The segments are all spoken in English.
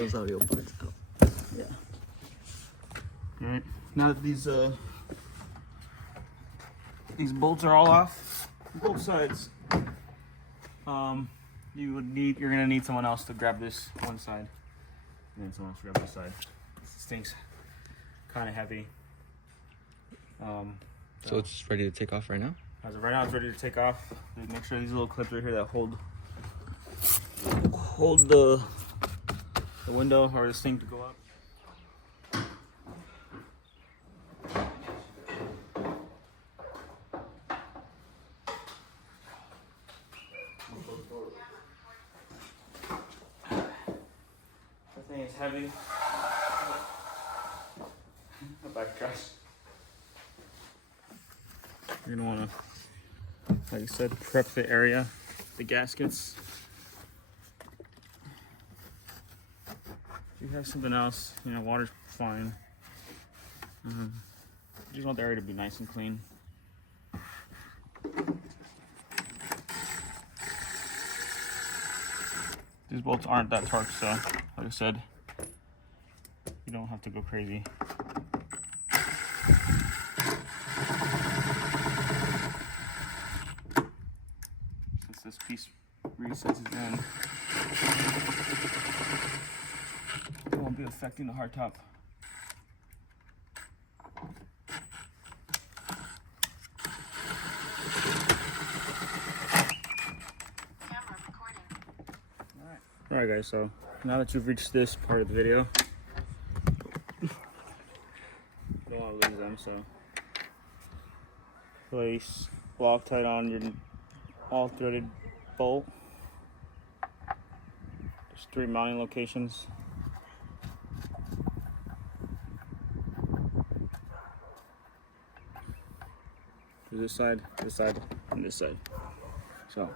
those audio parts out. Yeah. Alright. Now that these bolts are all off, both sides, you're gonna need someone else to grab this one side, and then someone else to grab this side. This thing's kind of heavy. So it's ready to take off right now? As of right now, it's ready to take off. Make sure these little clips right here that hold the window or this thing to go up. That thing is heavy. The back truss. You're gonna wanna, like I said, prep the area, the gaskets. If you have something else, you know, water's fine. You just want the area to be nice and clean. These bolts aren't that torqued, so like I said, you don't have to go crazy. Since this piece resets in, it won't be affecting the hardtop. Alright guys, so now that you've reached this part of the video, don't want to lose them, so place Loctite on your all threaded bolt. There's 3 mounting locations. This side, and this side. So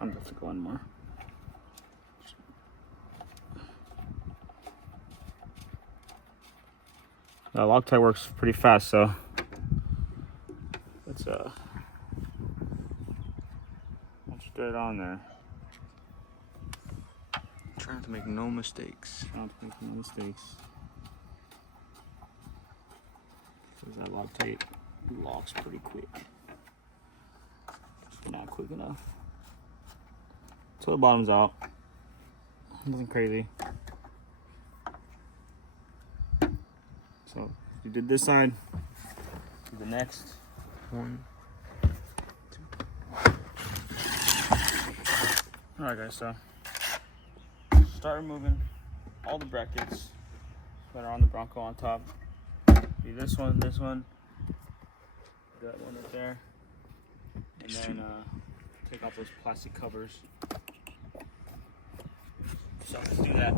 I'm going to go in more. Loctite works pretty fast, so let's get it on there. Trying to make no mistakes. Trying to make no mistakes. Because that Loctite locks pretty quick. Just not quick enough. So the bottom's out. Nothing crazy. So you did this side, do the next. 1, 2. Alright guys, so start removing all the brackets that are on the Bronco on top. Do this one, that one right there, and then take off those plastic covers. So let's do that.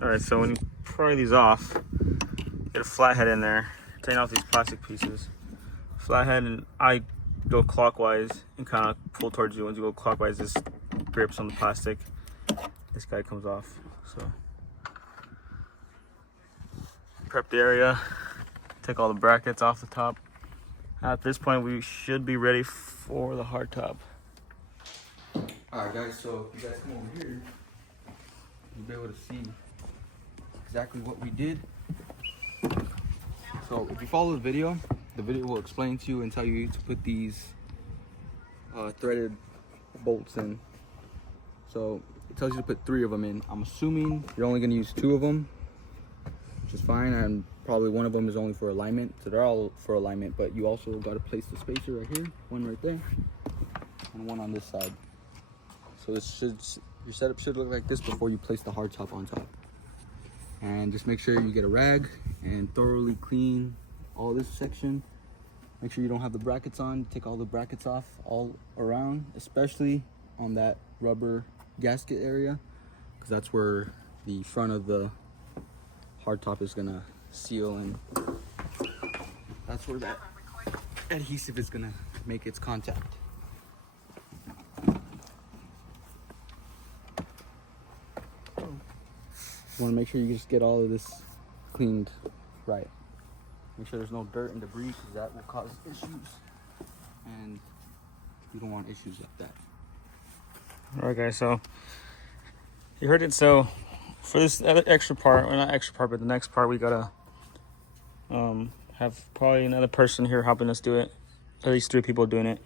Alright, so when you pry these off, get a flathead in there, take off these plastic pieces. Flathead, and I go clockwise and kind of pull towards you. Once you go clockwise, this grips on the plastic. This guy comes off. So prep the area, take all the brackets off the top. At this point, we should be ready for the hardtop. Alright guys, so if you guys come over here, you'll be able to see exactly what we did. So if you follow the video will explain to you and tell you to put these threaded bolts in. So it tells you to put 3 of them in. I'm assuming you're only going to use 2 of them, which is fine, and probably one of them is only for alignment. So they're all for alignment, but you also got to place the spacer right here, one right there, and one on this side. So this your setup should look like this before you place the hardtop on top. And just make sure you get a rag and thoroughly clean all this section. Make sure you don't have the brackets on. Take all the brackets off all around, especially on that rubber gasket area, because that's where the front of the hardtop is gonna seal, and that's where that adhesive is gonna make its contact. You want to make sure you just get all of this cleaned right. Make sure there's no dirt and debris, because that will cause issues, and you don't want issues like that. All right, guys, so you heard it. So for this other extra part, or not extra part, but the next part, we gotta have probably another person here helping us do it. At least 3 people doing it.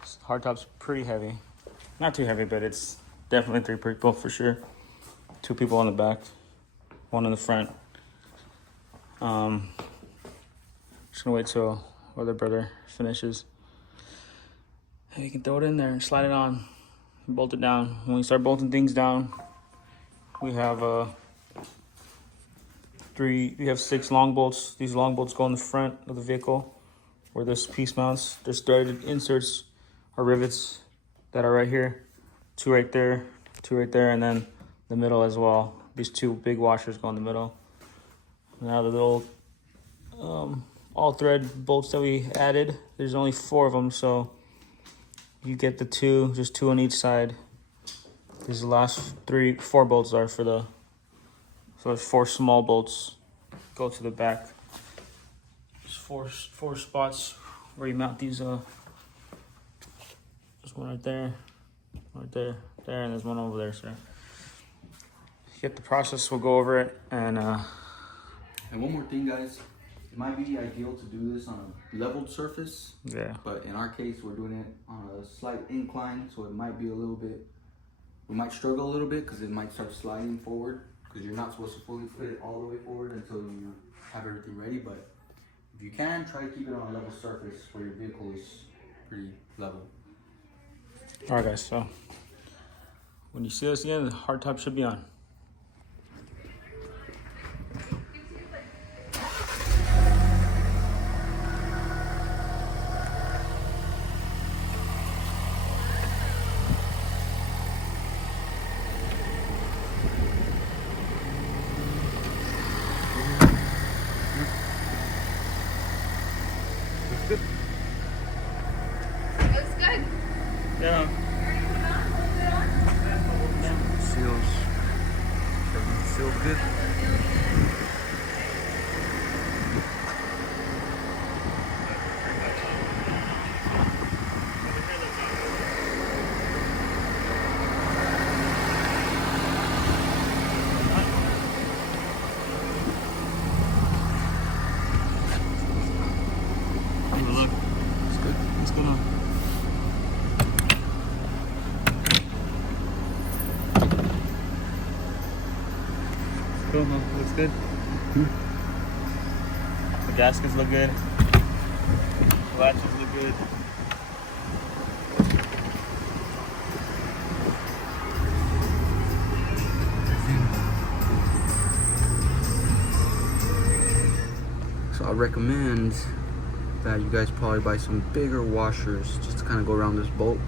This hardtop's pretty heavy. Not too heavy, but it's definitely 3 people for sure. 2 people on the back, 1 in the front. Just gonna wait till other brother finishes. And you can throw it in there and slide it on, and bolt it down. When we start bolting things down, we have 6 long bolts. These long bolts go in the front of the vehicle where this piece mounts. There's threaded inserts or rivets that are right here. 2 right there, 2 right there, and then the middle as well. These 2 big washers go in the middle. Now the little all thread bolts that we added, there's only 4 of them, so you get the 2, just 2 on each side. These the last 4 bolts are for the, so there's 4 small bolts go to the back. There's 4 spots where you mount these. There's one right there, there, and there's one over there. So get the process, we'll go over it, and one more thing, guys. It might be ideal to do this on a leveled surface. Yeah. But in our case, we're doing it on a slight incline, so it might be a little bit, we might struggle a little bit because it might start sliding forward, because you're not supposed to fully put it all the way forward until you have everything ready. But if you can, try to keep it on a level surface where your vehicle is pretty level. All right, guys, so when you see us again, the hardtop should be on. Looks good. Yeah. Seals good. Look, it's good. It's good on. Cool, huh? Looks good. The gaskets look good. The latches look good. So I recommend that you guys probably buy some bigger washers just to kind of go around this bolt,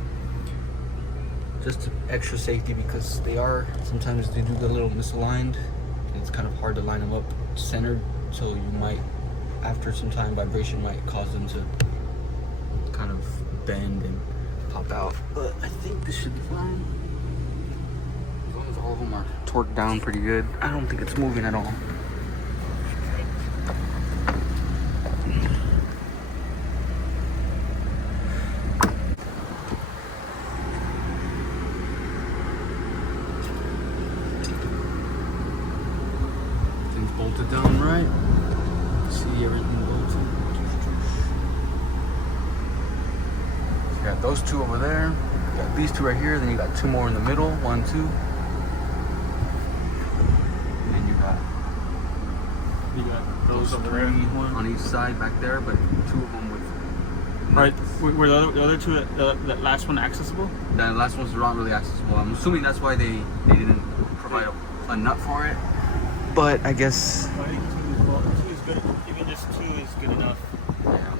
just to extra safety, because they are, sometimes they do get a little misaligned. It's kind of hard to line them up centered, so you might, after some time, vibration might cause them to kind of bend and pop out. But I think this should be fine, as long as all of them are torqued down pretty good. I don't think it's moving at all. Bolted down right. See everything bolted. So you got those 2 over there. You got these 2 right here. Then you got 2 more in the middle. 1, 2. And then you got those over 3 there. on each side back there, but 2 of them with. Right, were the other 2, that last one accessible? That last one's not really accessible. I'm assuming that's why they didn't provide a nut for it. but I guess. I think two is good. Even just two is good enough. Yeah.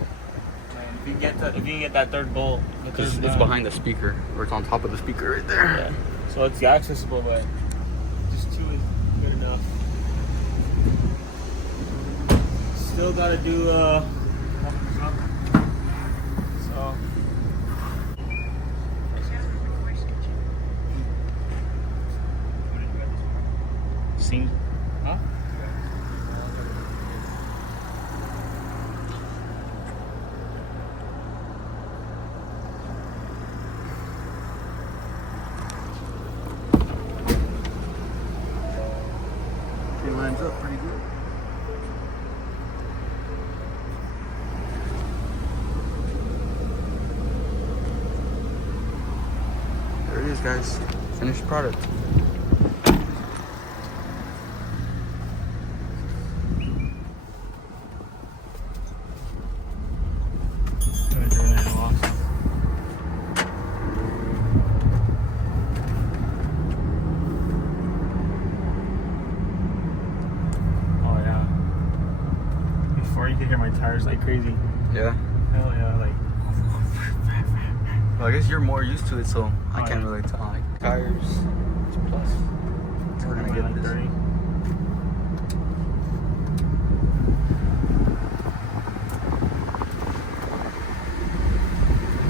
And if you can get that third bolt, It's behind the speaker, or it's on top of the speaker right there. Yeah. So it's accessible, but just two is good enough. Still gotta do so. Seen? Huh? It lines up pretty good. There it is, guys. Finished product. You could hear my tires like crazy. Yeah. Hell yeah, like. Well, I guess you're more used to it, so I can't yeah. really tell. Like, tires, it's plus. We're gonna get like this. 30.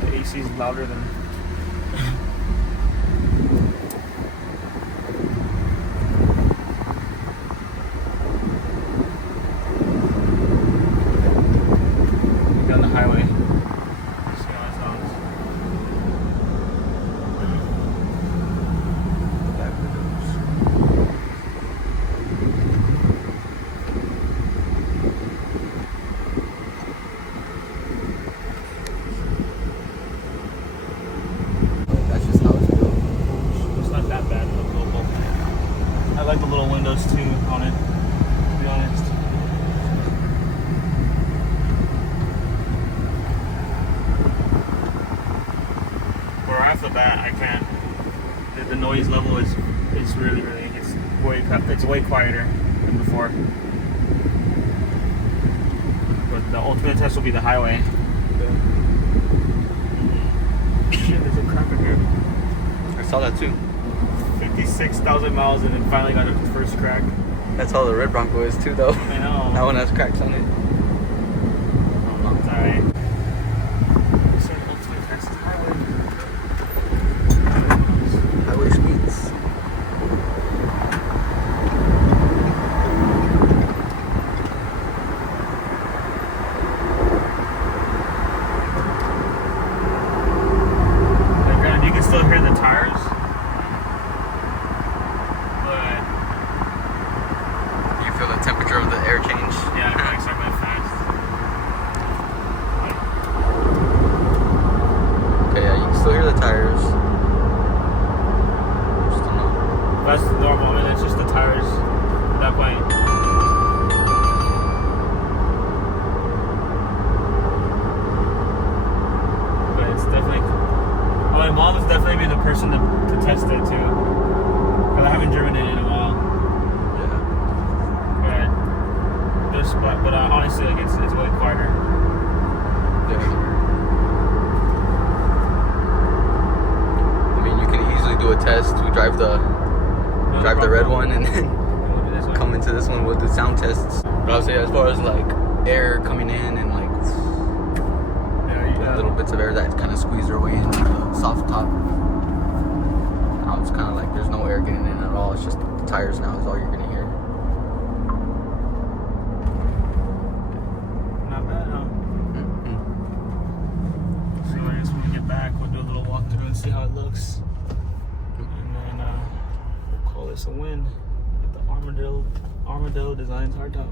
The AC is louder than. Down the highway. See how it sounds. Back windows. That's just how it's built. It's not that bad. I like the little windows too on it, to be honest. Where off the bat, I can't. The noise level is really it's way quieter than before. But the ultimate test will be the highway. Shit, there's a crack in here. I saw that too. 56,000 miles and it finally got its first crack. That's how the red Bronco is too, though. I know. That one has cracks on it. It's alright. So the ultimate test is highway. Highway speeds. Like, granted, you can still hear the tires, but You feel the temperature of the air change. yeah, it cranks up really fast. Okay, yeah, you can still hear the tires. Still not. That's normal. I mean, it's just the tires at that point. But it's definitely. Well, my mom is definitely be the person to test it too. But I haven't driven it in a while. Yeah. But honestly, like it's way quieter. Yeah. I mean, you can easily do a test. We drive the red one and then come into this one with the sound tests. But I would say as far as like air coming in and like little bits of air that kind of squeeze their way into the soft top. Now it's kind of like there's no air getting in at all. It's just the tires now is all you're gonna hear. Not bad, huh? So I guess when we get back, we'll do a little walkthrough and see how it looks. And then we'll call this a win with the Armadillo Designs hardtop.